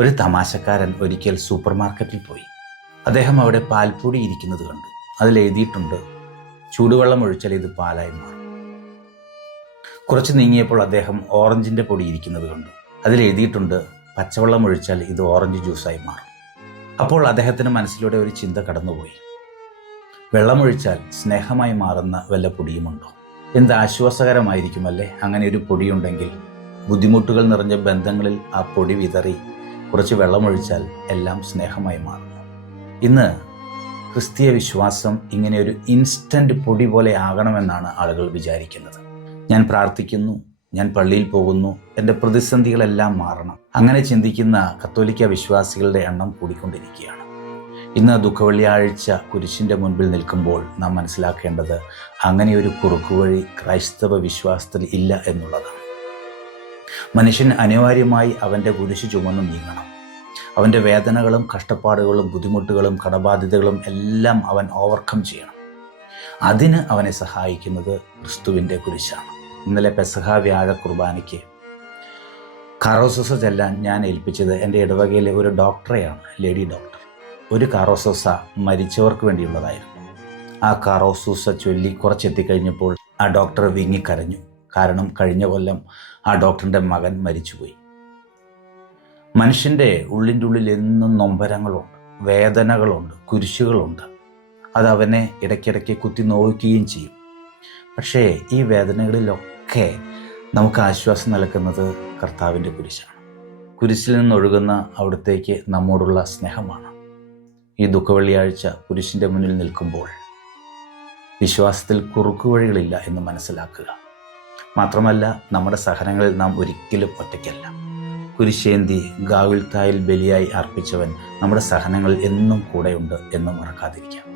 ഒരു തമാശക്കാരൻ ഒരിക്കൽ സൂപ്പർ മാർക്കറ്റിൽ പോയി. അദ്ദേഹം അവിടെ പാൽപ്പൊടി ഇരിക്കുന്നത് കണ്ടു. അതിൽ എഴുതിയിട്ടുണ്ട്, ചൂടുവെള്ളം ഒഴിച്ചാൽ ഇത് പാലായി മാറും. കുറച്ച് നീങ്ങിയപ്പോൾ അദ്ദേഹം ഓറഞ്ചിൻ്റെ പൊടി ഇരിക്കുന്നത് കണ്ടു. അതിൽ എഴുതിയിട്ടുണ്ട്, പച്ചവെള്ളം ഒഴിച്ചാൽ ഇത് ഓറഞ്ച് ജ്യൂസായി മാറും. അപ്പോൾ അദ്ദേഹത്തിന് മനസ്സിലൂടെ ഒരു ചിന്ത കടന്നുപോയി. വെള്ളമൊഴിച്ചാൽ സ്നേഹമായി മാറുന്ന വല്ല പൊടിയുമുണ്ടോ? എന്ത് ആശ്വാസകരമായിരിക്കുമല്ലേ അങ്ങനെ ഒരു പൊടിയുണ്ടെങ്കിൽ. ബുദ്ധിമുട്ടുകൾ നിറഞ്ഞ ബന്ധങ്ങളിൽ ആ പൊടി വിതറി കുറച്ച് വെള്ളമൊഴിച്ചാൽ എല്ലാം സ്നേഹമായി മാറുന്നു. ഇന്ന് ക്രിസ്തീയ വിശ്വാസം ഇങ്ങനെ ഒരു ഇൻസ്റ്റന്റ് പൊടി പോലെ ആകണമെന്നാണ് ആളുകൾ വിചാരിക്കുന്നത്. ഞാൻ പ്രാർത്ഥിക്കുന്നു, ഞാൻ പള്ളിയിൽ പോകുന്നു, എൻ്റെ പ്രതിസന്ധികളെല്ലാം മാറണം. അങ്ങനെ ചിന്തിക്കുന്ന കത്തോലിക്ക വിശ്വാസികളുടെ എണ്ണം കൂടിക്കൊണ്ടിരിക്കുകയാണ്. ഇന്ന് ദുഃഖവെള്ളിയാഴ്ച കുരിശിൻ്റെ മുൻപിൽ നിൽക്കുമ്പോൾ നാം മനസ്സിലാക്കേണ്ടത് അങ്ങനെ ഒരു കുറുക്കുവഴി ക്രൈസ്തവ വിശ്വാസത്തിൽ ഇല്ല എന്നുള്ളതാണ്. മനുഷ്യൻ അനിവാര്യമായി അവൻ്റെ കുരിശ് ചുമന്ന് നീങ്ങണം. അവൻ്റെ വേദനകളും കഷ്ടപ്പാടുകളും ബുദ്ധിമുട്ടുകളും കടബാധ്യതകളും എല്ലാം അവൻ ഓവർകം ചെയ്യണം. അതിന് അവനെ സഹായിക്കുന്നത് ക്രിസ്തുവിൻ്റെ കുരിശാണ്. ഇന്നലെ പെസഹ വ്യാഴ കുർബാനയ്ക്ക് കാറോസസ ചെല്ലാൻ ഞാൻ ഏൽപ്പിച്ചത് എൻ്റെ ഇടവകയിലെ ഒരു ഡോക്ടറെയാണ്, ലേഡി ഡോക്ടർ. ഒരു കാറോസസ മരിച്ചവർക്ക് വേണ്ടിയുള്ളതായിരുന്നു. ആ കാറോസൂസ ചൊല്ലി കുറച്ചെത്തിക്കഴിഞ്ഞപ്പോൾ ആ ഡോക്ടർ വിങ്ങിക്കരഞ്ഞു. കാരണം കഴിഞ്ഞ കൊല്ലം ആ ഡോക്ടറിൻ്റെ മകൻ മരിച്ചുപോയി. മനുഷ്യൻ്റെ ഉള്ളിൻ്റെ ഉള്ളിൽ എന്നും നൊമ്പരങ്ങളുണ്ട്, വേദനകളുണ്ട്, കുരിശുകളുണ്ട്. അത് അവനെ ഇടയ്ക്കിടയ്ക്ക് കുത്തി നോക്കുകയും ചെയ്യും. പക്ഷേ ഈ വേദനകളിലൊക്കെ നമുക്ക് ആശ്വാസം നൽകുന്നത് കർത്താവിൻ്റെ കുരിശാണ്. കുരിശിൽ നിന്നൊഴുകുന്ന അവിടത്തേക്ക് നമ്മോടുള്ള സ്നേഹമാണ്. ഈ ദുഃഖവെള്ളിയാഴ്ച കുരിശിൻ്റെ മുന്നിൽ നിൽക്കുമ്പോൾ വിശ്വാസത്തിൽ കുറുക്കുവഴികളില്ല എന്ന് മനസ്സിലാക്കുക. മാത്രമല്ല, നമ്മുടെ സഹനങ്ങളിൽ നാം ഒരിക്കലും ഒറ്റയ്ക്കല്ല. കുരിശേന്തി ഗാഗുൽത്തായിൽ ബലിയായി അർപ്പിച്ചവൻ നമ്മുടെ സഹനങ്ങളിൽ എന്നും കൂടെയുണ്ട് എന്ന് മറക്കാതിരിക്കാം.